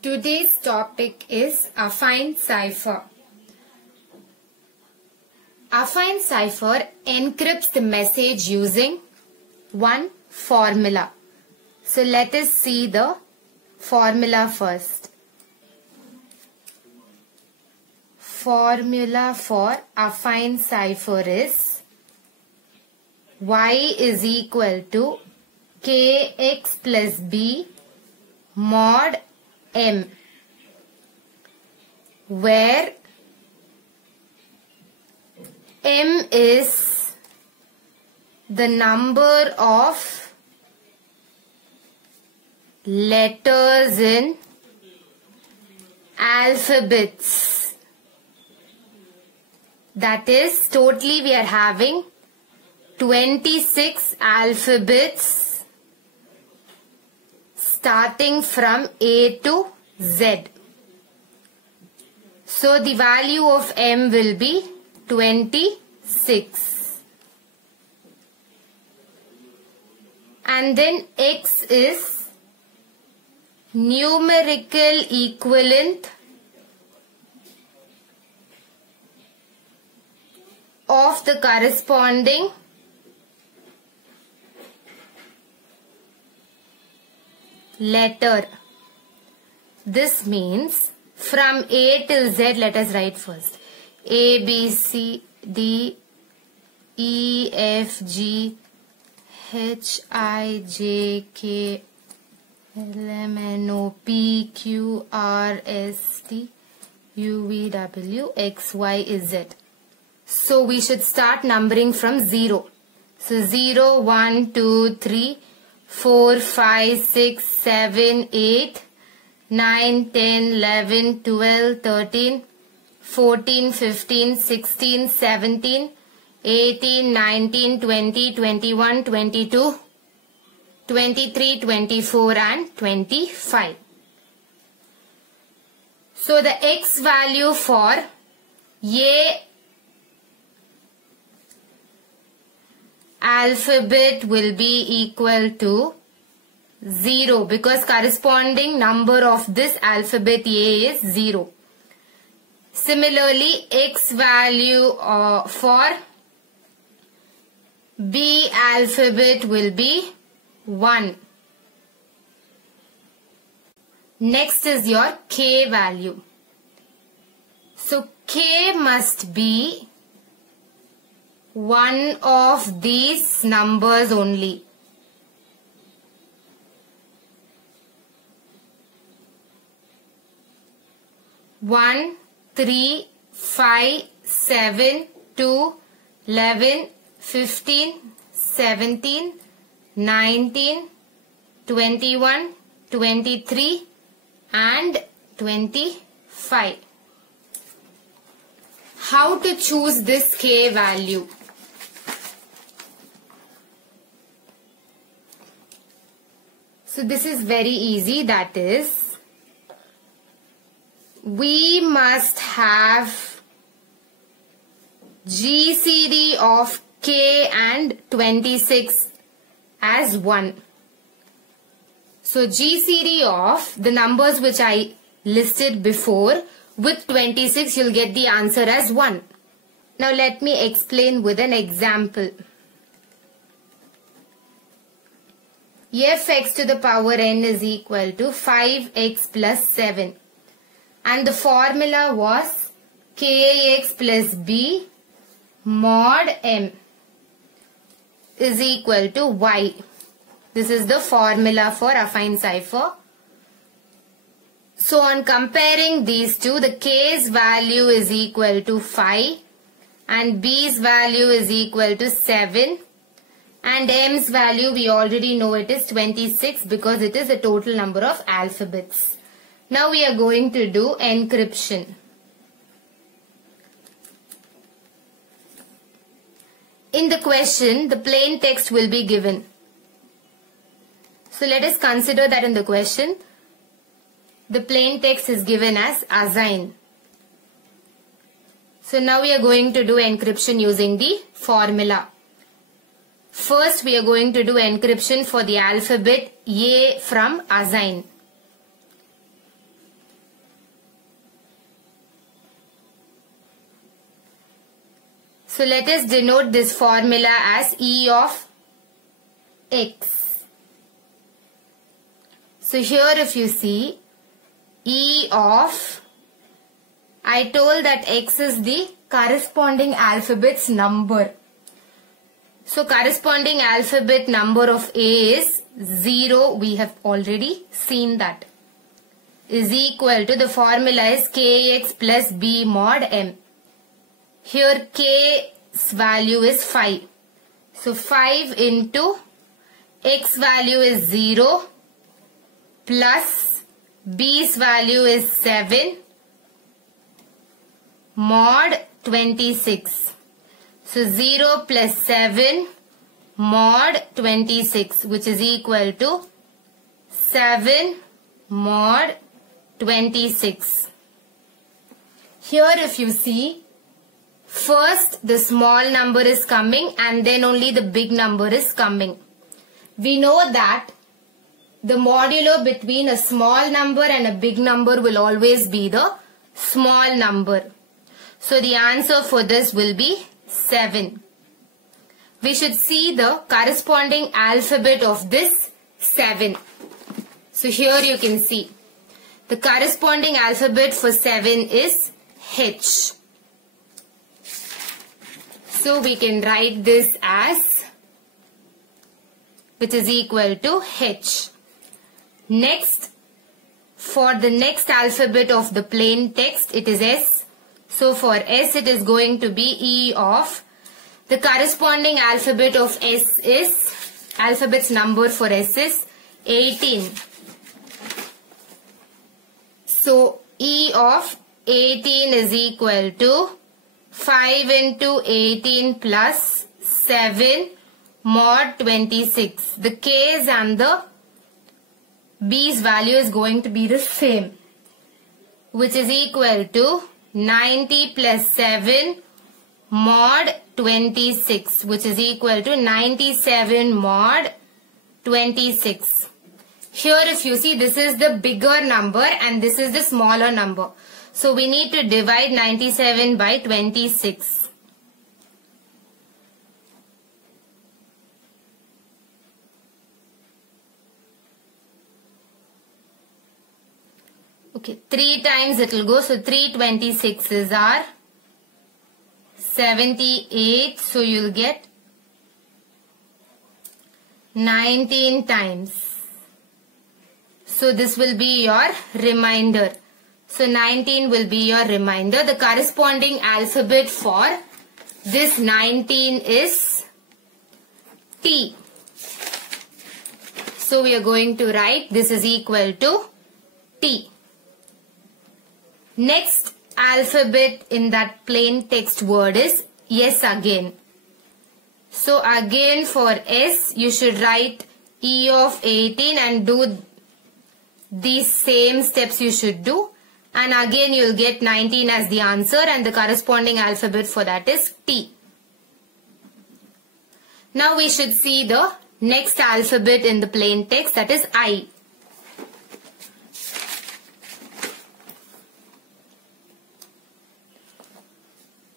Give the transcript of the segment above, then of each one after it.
Today's topic is affine cipher. Affine cipher encrypts the message using one formula. So let us see the formula first. Formula for affine cipher is y is equal to kx plus b mod m, where m is the number of letters in alphabets. That is, totally we are having 26 alphabets starting from A to Z. So the value of m will be 26. And then x is numerical equivalent of the corresponding letter. This means from A till Z, let us write first. A, B, C, D, E, F, G, H, I, J, K, L, M, N, O, P, Q, R, S, T, U, V, W, X, Y, Z. So we should start numbering from 0. So 0, 1, 2, 3, 4, 5, 6, 7, 8, 9, 10, 11, 12, 13, 14, 15, 16, 17, 18, 19, 20, 21, 22, 23, 24 and 25. So the X value for A alphabet will be equal to 0 because corresponding number of this alphabet A is 0. Similarly, X value for B alphabet will be 1. Next is your K value. So K must be one of these numbers only. One, 3, 5, 7, 2, 11, 15, 17, 19, 21, 23 and 25. How to choose this K value? So this is very easy, that is, we must have GCD of K and 26 as 1. So GCD of the numbers which I listed before with 26, you'll get the answer as 1. Now let me explain with an example. Fx to the power n is equal to 5x plus 7. And the formula was kx plus b mod m is equal to y. This is the formula for affine cipher. So on comparing these two, the k's value is equal to 5 and b's value is equal to 7. And m's value, we already know it is 26 because it is the total number of alphabets. Now we are going to do encryption. In the question, the plain text will be given. So let us consider that in the question, the plain text is given as assign. So now we are going to do encryption using the formula. First, we are going to do encryption for the alphabet A from assign. So let us denote this formula as E of X. So here if you see, E of, I told that X is the corresponding alphabet's number. So corresponding alphabet number of A is 0. We have already seen that. Is equal to, the formula is Kx plus B mod M. Here K's value is 5. So 5 into X value is 0 plus B's value is 7 mod 26. So 0 plus 7 mod 26, which is equal to 7 mod 26. Here if you see, first the small number is coming and then only the big number is coming. We know that the modulo between a small number and a big number will always be the small number. So the answer for this will be 7. We should see the corresponding alphabet of this 7. So here you can see the corresponding alphabet for 7 is H. So we can write this as, which is equal to H. Next, for the next alphabet of the plain text, it is S. So for S, it is going to be E of, the corresponding alphabet of S is, alphabet's number for S is 18. So E of 18 is equal to 5 into 18 plus 7 mod 26. The K's and the B's value is going to be the same, which is equal to 90 plus 7 mod 26, which is equal to 97 mod 26. Here if you see, this is the bigger number and this is the smaller number. So we need to divide 97 by 26. Okay, 3 times it will go. So 3 26s are 78. So you will get 19 times. So this will be your remainder. So 19 will be your remainder. The corresponding alphabet for this 19 is T. So we are going to write this is equal to T. Next alphabet in that plain text word is S again. So again for S, you should write E of 18 and do these same steps you should do. And again you will get 19 as the answer and the corresponding alphabet for that is T. Now we should see the next alphabet in the plain text, that is I.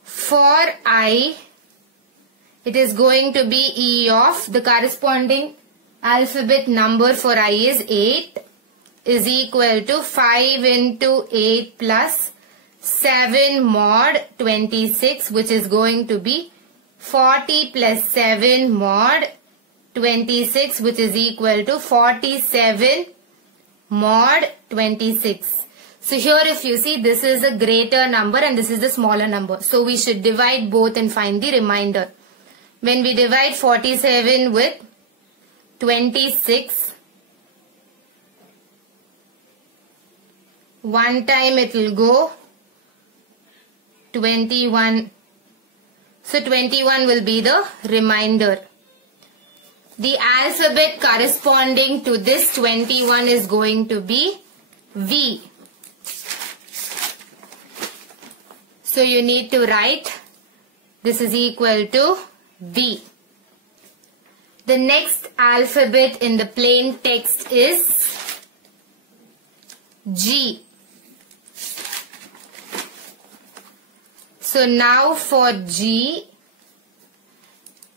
For I, it is going to be E of, the corresponding alphabet number for I is 8, is equal to 5 into 8 plus 7 mod 26, which is going to be 40 plus 7 mod 26, which is equal to 47 mod 26. So here if you see, this is a greater number and this is the smaller number. So we should divide both and find the remainder. When we divide 47 with 26, one time it will go 21. So 21 will be the remainder. The alphabet corresponding to this 21 is going to be V. So you need to write this is equal to V. The next alphabet in the plain text is G. So now for G,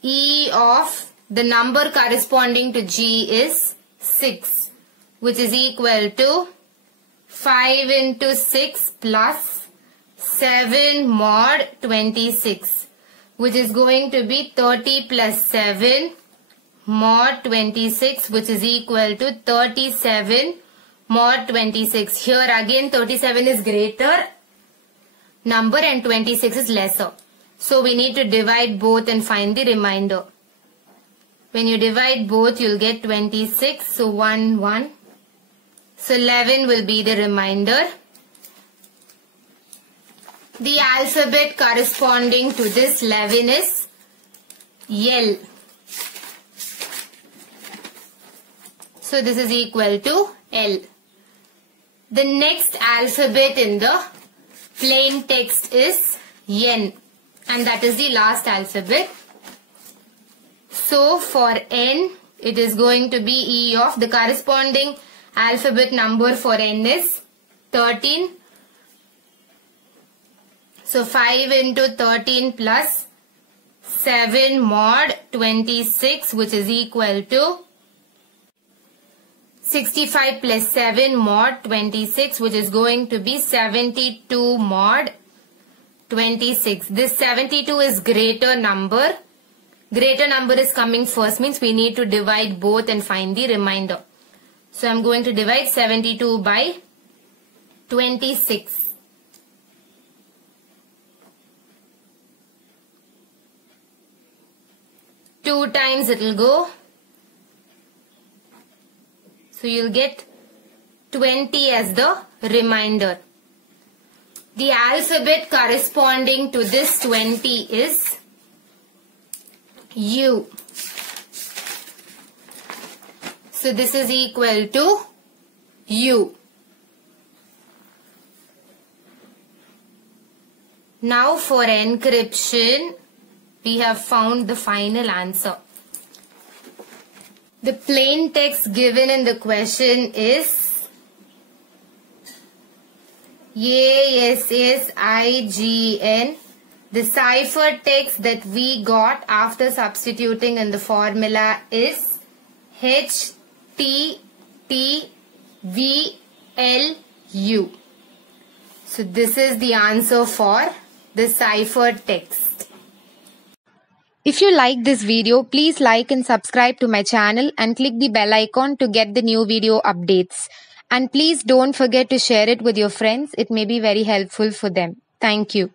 E of the number corresponding to G is 6, which is equal to 5 into 6 plus 7 mod 26, which is going to be 30 plus 7 mod 26, which is equal to 37 mod 26. Here again 37 is greater number and 26 is lesser. So we need to divide both and find the remainder. When you divide both, you'll get 26. So 1, 1. So 11 will be the remainder. The alphabet corresponding to this 11 is L. So this is equal to L. The next alphabet in the plain text is N, and that is the last alphabet. So for N, it is going to be E of the corresponding alphabet number for N is 13. So 5 into 13 plus 7 mod 26, which is equal to 65 plus 7 mod 26, which is going to be 72 mod 26. This 72 is greater number. Greater number is coming first, means we need to divide both and find the remainder. So I'm going to divide 72 by 26. Two times it will go. So you'll get 20 as the remainder. The alphabet corresponding to this 20 is U. So this is equal to U. Now for encryption, we have found the final answer. The plain text given in the question is ASSIGN. The cipher text that we got after substituting in the formula is HTTVLU. So this is the answer for the cipher text. If you like this video, please like and subscribe to my channel and click the bell icon to get the new video updates. And please don't forget to share it with your friends. It may be very helpful for them. Thank you.